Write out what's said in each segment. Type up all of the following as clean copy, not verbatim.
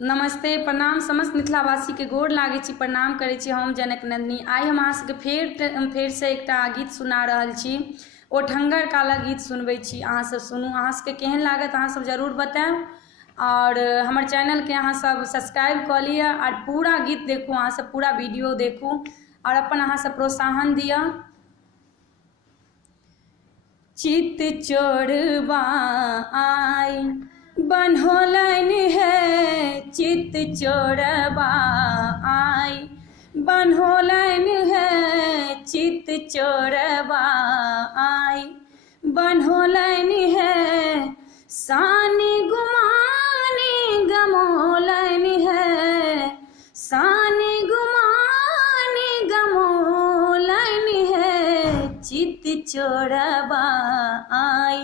नमस्ते प्रणाम समस्त मिथिलावासी के गोर लागे छी, प्रणाम करे छी। हम जनक नंदिनी आई हम अहाँ सबके फेर से एकटा गीत सुना रहल छी। ओठंगर काला गीत सुनबै छी, अहाँ सब सुनू। अहाँ सबके केहन लागत अहाँ सब जरूर बताएब। और हमर चैनल के अहाँ सब सब्सक्राइब कऽ लिअ और पूरा गीत देखू, अहाँ सब पूरा वीडियो देखू और अपन अहाँ सब प्रोत्साहन दिया। चित चोरबा आई बनहोलन है, चित चोरबा आई बनहोलन है, चित चोरबा आई बनहोलन है। सानी गुमानी गमोलन है, सानी गुमानी गमोलन है, चित चोरबा आई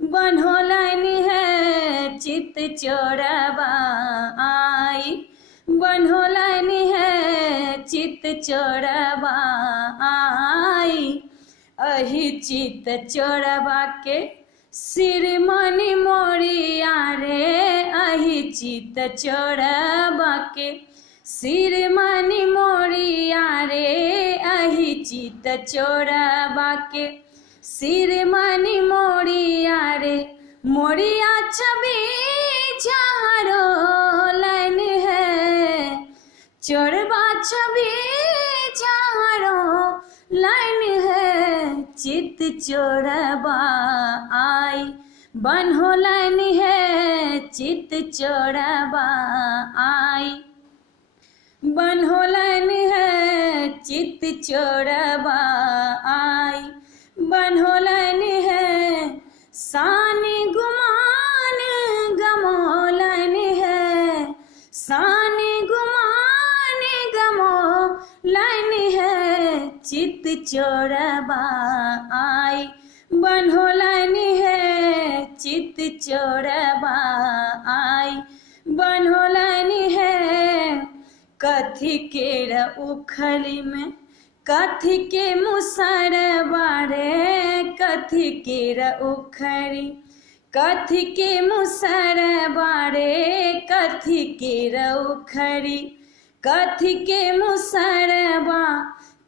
बनहोलन है, चित चोरबा आई बनहोलन है, चित चोरबा आई। अहि चित चोरबा के सिरमणि मोरिया रे, अहि चित चोरबा के सिरमणि मोरिया रे, अहि चित चोरबा के सिरमणि मोरिया रे। मोरिया छवि झारोलन है, चोरबा छवि झारोलन है, चित चोरबा आई बनहोलन है, चित चोरबा आई बनहोलन है, चित चोरबा आई बनहोलन है। सानी गुमान गमोलन है, सानी गुमान गमोलन है, चित चोरबा आई बनहोलन है, चित चोरबा आई बनहोलन है। कथी केर उखली में कथी के मुसरबा रे, कथी केर उखरी कथी के मुसरबा रे, कथी केर उखरी कथी के मुसरबा।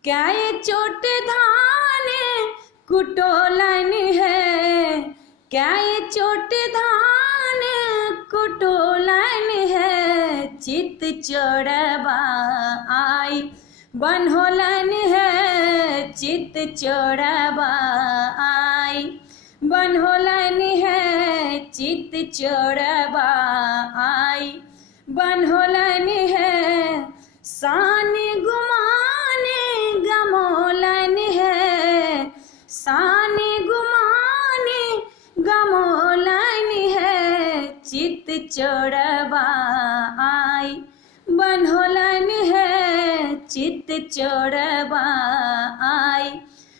क्या ये चोट धान कुटोलन है, क्या ये चोट धान कुटोलन है, चित चोरबा आई बनहोलन है, चित चोरबा आई बनहोलन है, चित चोरबा आई बनहोलन है। सानी गुमान गमोलन है, सानी गुमान गमोलन है, चित चोरबा आई बनहोलन है, चित चोरबा आई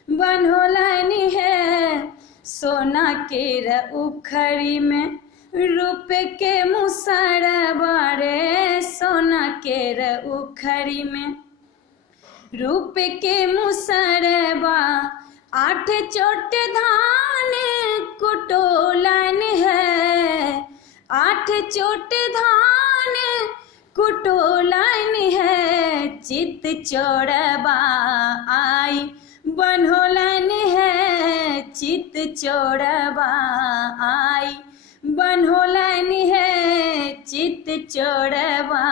बनहोलन है। सोना केर उखरी में रूप के मुसरबा रे, सोना केर उखरी में रूप के मुसरबा। आठ चोट धान कुटोलन है, आठ चोट धान कुटोलन है, चित चोरबा आई बनहोलन है, चित चोरबा आई बनहोलन है, चित चोरबा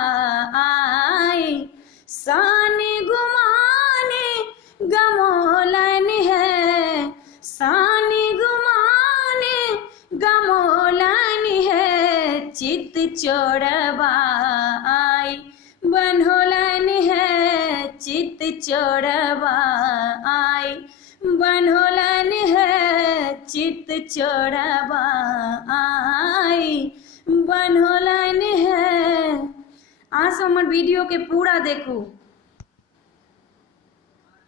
आई। सानी गुमानी गमोलन है, सानी गुमानी गमोलन है, चित चोरबा आई बनहोलन है, चित चोरबा आई बनहोलन है, चित चोरबा आई बनहोलन है। अहाँ सब हमर वीडियो के पूरा देखू।